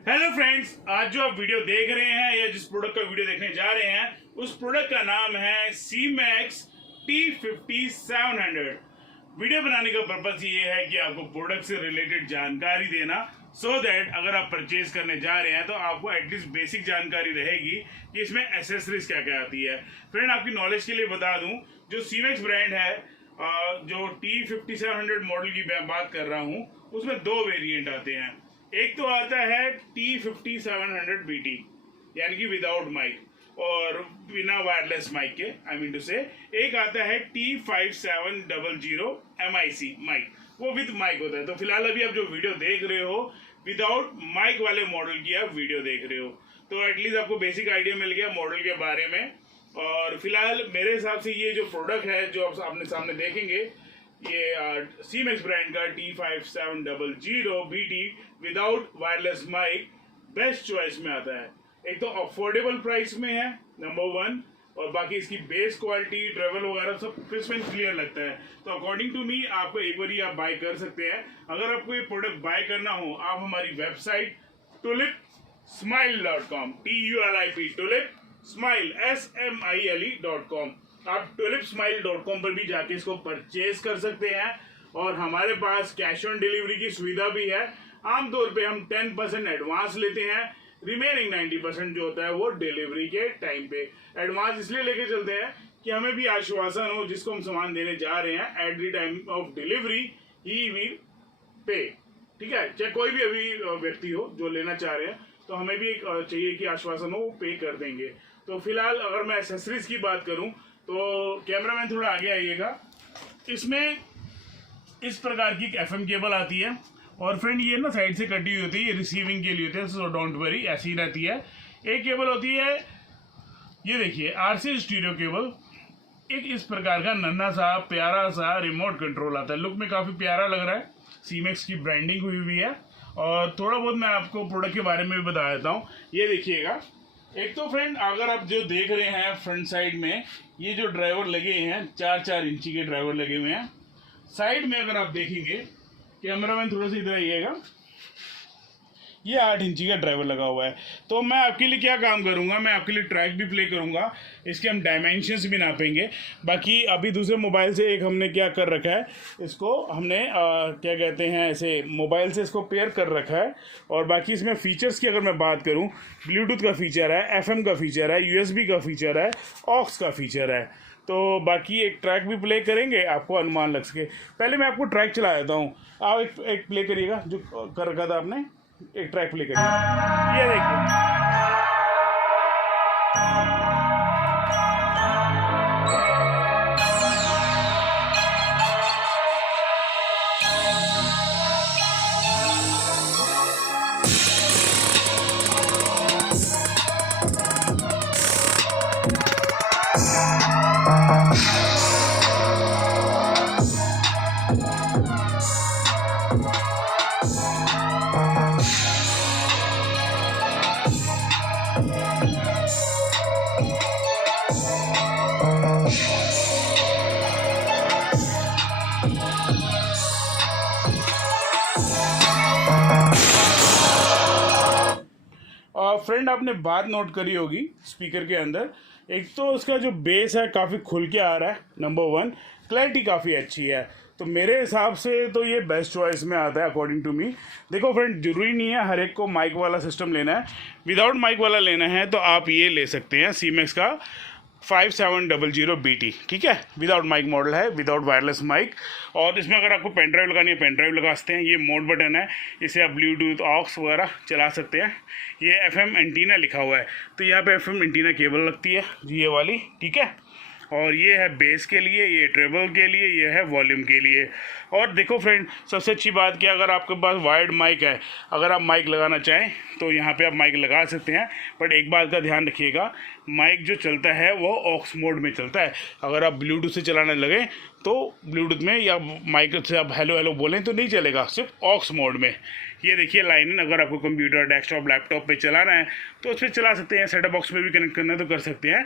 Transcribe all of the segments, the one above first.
Hello friends, आज जो आप वीडियो देख रहे हैं या जिस प्रोडक्ट का वीडियो देखने जा रहे हैं उस प्रोडक्ट का नाम है सीमैक्स T5700। वीडियो बनाने का पर्पस ये है कि आपको प्रोडक्ट से रिलेटेड जानकारी देना, सो दैट अगर आप परचेज करने जा रहे हैं तो आपको एटलीस्ट बेसिक जानकारी रहेगी कि इसमें एसेसरीज क्या क्या आती है। फ्रेंड, आपकी नॉलेज के लिए बता दूं, जो सीमैक्स ब्रांड है, जो T5700 मॉडल की मैं बात कर रहा हूँ, उसमें दो वेरिएंट आते हैं। एक तो आता है T5700BT, यानी कि विदाउट माइक और बिना वायरलेस माइक के, आई मीन टू से। एक आता है T5700 MIC माइक, वो विद माइक होता है। तो फिलहाल अभी आप जो वीडियो देख रहे हो, विदाउट माइक वाले मॉडल की आप वीडियो देख रहे हो, तो एटलीस्ट आपको बेसिक आइडिया मिल गया मॉडल के बारे में। और फिलहाल मेरे हिसाब से ये जो प्रोडक्ट है जो आप अपने सामने देखेंगे, ये सीमैक्स ब्रांड का T5700BT without wireless mic best choice में आता है। एक तो अफोर्डेबल प्राइस में है, नंबर वन, और बाकी इसकी बेस क्वालिटी, ट्रेवल वगैरह सब क्रिस्प एंड क्लियर लगता है। तो अकॉर्डिंग टू मी आपको एक बार आप बाय कर सकते हैं। अगर आपको ये प्रोडक्ट बाय करना हो, आप हमारी वेबसाइट tulipsmile.com tulipsmile.com आप tulipsmile.com पर भी जाके इसको परचेज कर सकते हैं। और हमारे पास कैश ऑन डिलीवरी की सुविधा भी है। आमतौर पे हम 10% एडवांस लेते हैं, रिमेनिंग 90% जो होता है वो डिलीवरी के टाइम पे। एडवांस इसलिए लेके चलते हैं कि हमें भी आश्वासन हो जिसको हम सामान देने जा रहे हैं, at the time of delivery he will pay. ठीक है, चाहे कोई भी अभी व्यक्ति हो जो लेना चाह रहे हैं, तो हमें भी एक चाहिए कि आश्वासन हो, पे कर देंगे। तो फिलहाल अगर मैं एसेसरीज की बात करूं तो कैमरामैन थोड़ा आगे आइएगा। इसमें इस प्रकार की FM केबल आती है, और फ्रेंड ये ना साइड से कटी हुई होती है, ये रिसीविंग के लिए होती है, सो डोंट वरी, ऐसी रहती है। एक केबल होती है, ये देखिए, RC स्टीरियो केबल। एक इस प्रकार का नन्हा सा प्यारा सा रिमोट कंट्रोल आता है, लुक में काफ़ी प्यारा लग रहा है, सीमैक्स की ब्रांडिंग हुई हुई है। और थोड़ा बहुत मैं आपको प्रोडक्ट के बारे में भी बता देता हूँ। ये देखिएगा, एक तो फ्रेंड अगर आप जो देख रहे हैं फ्रंट साइड में ये जो ड्राइवर लगे हैं, 4-4 इंची के ड्राइवर लगे हुए हैं। साइड में अगर आप देखेंगे, कैमरामैन थोड़ा सा इधर आइएगा, ये 8 इंची का ड्राइवर लगा हुआ है। तो मैं आपके लिए क्या काम करूंगा, मैं आपके लिए ट्रैक भी प्ले करूंगा, इसके हम डायमेंशंस भी नापेंगे। बाकी अभी दूसरे मोबाइल से एक हमने क्या कर रखा है, इसको हमने क्या कहते हैं, ऐसे मोबाइल से इसको पेयर कर रखा है। और बाकी इसमें फीचर्स की अगर मैं बात करूं, ब्लूटूथ का फीचर है, FM का फीचर है, USB का फीचर है, ऑक्स का फीचर है। तो बाकी एक ट्रैक भी प्ले करेंगे, आपको अनुमान लग सके। पहले मैं आपको ट्रैक चला देता हूँ, आप एक प्ले करिएगा जो कर रखा था आपने, एक ट्रैक प्ले करिए। ये देखिए, फ्रेंड आपने बात नोट करी होगी स्पीकर के अंदर, एक तो उसका जो बेस है काफ़ी खुल के आ रहा है, नंबर वन, क्लैरिटी काफ़ी अच्छी है। तो मेरे हिसाब से तो ये बेस्ट चॉइस में आता है अकॉर्डिंग टू मी। देखो फ्रेंड, जरूरी नहीं है हर एक को माइक वाला सिस्टम लेना है, विदाउट माइक वाला लेना है तो आप ये ले सकते हैं सीमैक्स का 5700BT। ठीक है, विदाउट माइक मॉडल है, विदाउट वायरलेस माइक। और इसमें अगर आपको पेन ड्राइव लगानी है, पेन ड्राइव लगा सकते हैं। ये मोड बटन है, इसे आप ब्लूटूथ, ऑक्स वगैरह चला सकते हैं। ये FM एंटीना लिखा हुआ है, तो यहाँ पे FM एंटीना केबल लगती है ये वाली। ठीक है, और ये है बेस के लिए, ये ट्रेबल के लिए, ये है वॉल्यूम के लिए। और देखो फ्रेंड, सबसे अच्छी बात कि अगर आपके पास वायर्ड माइक है, अगर आप माइक लगाना चाहें तो यहाँ पे आप माइक लगा सकते हैं। बट एक बात का ध्यान रखिएगा, माइक जो चलता है वो ऑक्स मोड में चलता है। अगर आप ब्लूटूथ से चलाने लगे तो ब्लूटूथ में या माइक से आप हेलो हेलो बोलें तो नहीं चलेगा, सिर्फ ऑक्स मोड में। ये देखिए लाइन, अगर आपको कंप्यूटर, डेस्कटॉप, लैपटॉप पे चलाना है तो उस पर चला सकते हैं। सेटअप बॉक्स में भी कनेक्ट करना है तो कर सकते हैं।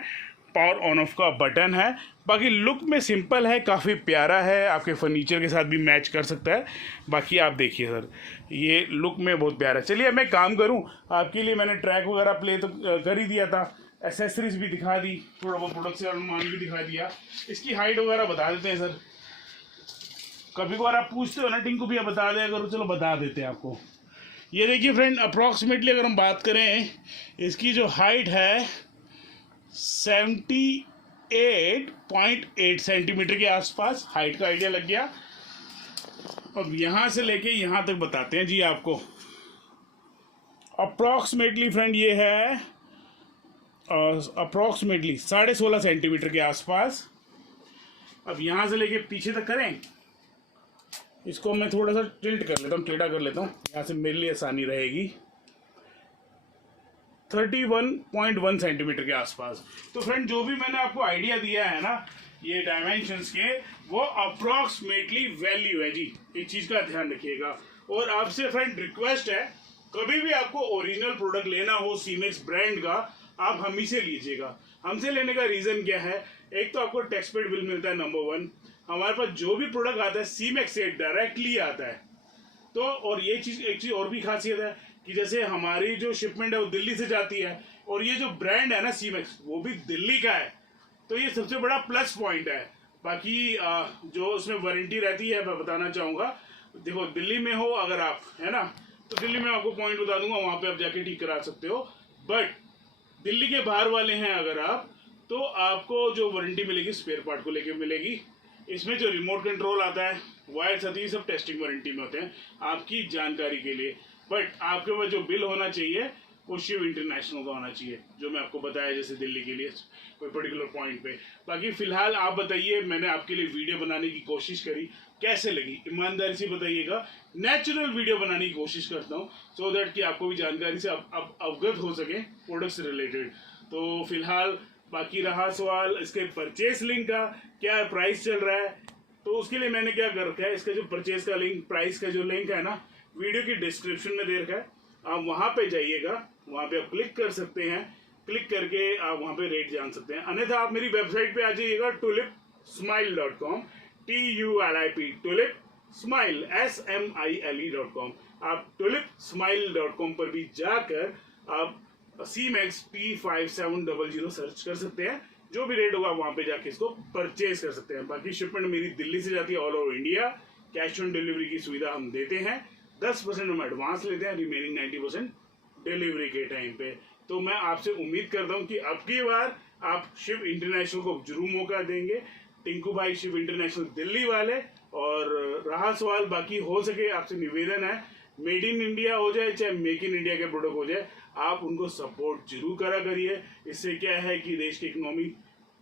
पावर ऑन ऑफ का बटन है। बाकी लुक में सिंपल है, काफ़ी प्यारा है, आपके फर्नीचर के साथ भी मैच कर सकता है। बाकी आप देखिए सर, ये लुक में बहुत प्यारा है। चलिए मैं काम करूं, आपके लिए मैंने ट्रैक वगैरह प्ले तो कर ही दिया था, एसेसरीज भी दिखा दी, थोड़ा बहुत प्रोडक्ट से अनुमान भी दिखा दिया। इसकी हाइट वगैरह बता देते हैं सर। कभी कभार आप पूछते हो ना टिंकू भैया बता दें, अगर चलो बता देते हैं आपको। ये देखिए फ्रेंड, अप्रॉक्सीमेटली अगर हम बात करें, इसकी जो हाइट है 78.8 सेंटीमीटर के आसपास हाइट का आइडिया लग गया। अब यहाँ से लेके यहाँ तक बताते हैं जी आपको। अप्रॉक्सीमेटली फ्रेंड ये है अप्रॉक्सीमेटली 16.5 सेंटीमीटर के आसपास। अब यहाँ से लेके पीछे तक करें, इसको मैं थोड़ा सा टिल्ट कर लेता हूँ, टेढ़ा कर लेता हूँ, यहाँ से मेरे लिए आसानी रहेगी। 31.1 सेंटीमीटर के आसपास। तो फ्रेंड जो भी मैंने आपको आइडिया दिया है ना ये डायमेंशंस के, वो अप्रॉक्सीमेटली वैल्यू है जी, इस चीज़ का ध्यान रखिएगा। और आपसे फ्रेंड रिक्वेस्ट है, कभी भी आपको ओरिजिनल प्रोडक्ट लेना हो सीमेक्स ब्रांड का, आप हम ही से लीजिएगा। हमसे लेने का रीज़न क्या है, एक तो आपको टैक्स पेड बिल मिलता है, नंबर 1, हमारे पास जो भी प्रोडक्ट आता है सीमेक्स से डायरेक्टली आता है। तो और ये चीज़, एक चीज़ और भी खासियत है कि जैसे हमारी जो शिपमेंट है वो दिल्ली से जाती है, और ये जो ब्रांड है ना सीमेक्स, वो भी दिल्ली का है, तो ये सबसे बड़ा प्लस पॉइंट है। बाकी जो उसमें वारंटी रहती है मैं बताना चाहूँगा, देखो दिल्ली में हो अगर आप, है ना, तो दिल्ली में आपको पॉइंट बता दूंगा, वहाँ पे आप जाके ठीक करा सकते हो। बट दिल्ली के बाहर वाले हैं अगर आप, तो आपको जो वारंटी मिलेगी स्पेयर पार्ट को लेके मिलेगी। इसमें जो रिमोट कंट्रोल आता है, वायर्स आती है, सब टेस्टिंग वारंटी में होते हैं, आपकी जानकारी के लिए। बट आपके पास जो बिल होना चाहिए वो शिव इंटरनेशनल का होना चाहिए, जो मैं आपको बताया जैसे दिल्ली के लिए कोई पर्टिकुलर पॉइंट पे। बाकी फिलहाल आप बताइए, मैंने आपके लिए वीडियो बनाने की कोशिश करी, कैसे लगी ईमानदारी से बताइएगा। नेचुरल वीडियो बनाने की कोशिश करता हूँ, सो दैट कि आपको भी जानकारी से अवगत हो सके प्रोडक्ट से रिलेटेड। तो फिलहाल बाकी रहा सवाल इसके परचेस लिंक का, क्या प्राइस चल रहा है, तो उसके लिए मैंने क्या कर रखा है, इसका जो परचेस का लिंक, प्राइस का जो लिंक है ना, वीडियो की डिस्क्रिप्शन में दे रखा है। आप वहाँ पे जाइएगा, वहाँ पे आप क्लिक कर सकते हैं, क्लिक करके आप वहाँ पे रेट जान सकते हैं। अन्यथा आप मेरी वेबसाइट पे आ जाइएगा tulipsmile.com, TULIP tulipsmile.com। आप tulipsmile.com पर भी जाकर आप सीमेक्स P5700 सर्च कर सकते हैं, जो भी रेट होगा वहाँ पे जाके इसको परचेज कर सकते हैं। बाकी शिपमेंट मेरी दिल्ली से जाती है all over India, cash on delivery की सुविधा हम देते हैं, 10% हम एडवांस लेते हैं, रिमेनिंग 90% डिलीवरी के टाइम पे। तो मैं आपसे उम्मीद करता हूँ कि अब की बार आप शिव इंटरनेशनल को जरूर मौका देंगे, टिंकू भाई शिव इंटरनेशनल दिल्ली वाले। और रहा सवाल, बाकी हो सके आपसे निवेदन है, मेड इन इंडिया हो जाए चाहे मेक इन इंडिया के प्रोडक्ट हो जाए, आप उनको सपोर्ट जरूर करा करिए। इससे क्या है कि देश की इकोनॉमी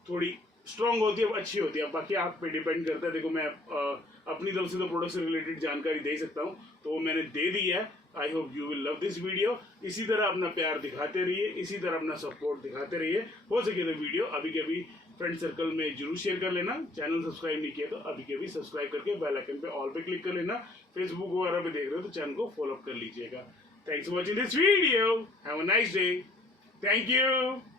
थोड़ी स्ट्रांग होती है, अच्छी होती है। बाकी आप पे डिपेंड करता है। देखो मैं अपनी तरफ से तो प्रोडक्ट से रिलेटेड जानकारी दे सकता हूँ, तो वो मैंने दे दी है। I hope you will love this video. इसी तरह अपना प्यार दिखाते रहिए, इसी तरह अपना सपोर्ट दिखाते रहिए। हो सके तो वीडियो अभी के अभी फ्रेंड सर्कल में जरूर शेयर कर लेना। चैनल सब्सक्राइब नहीं किया तो अभी के अभी सब्सक्राइब करके बेल आइकन पे ऑल पे क्लिक कर लेना। फेसबुक वगैरह पे देख रहे हो तो चैनल को फॉलो कर लीजिएगा। Thanks for watching this video. Have a nice day. Thank you.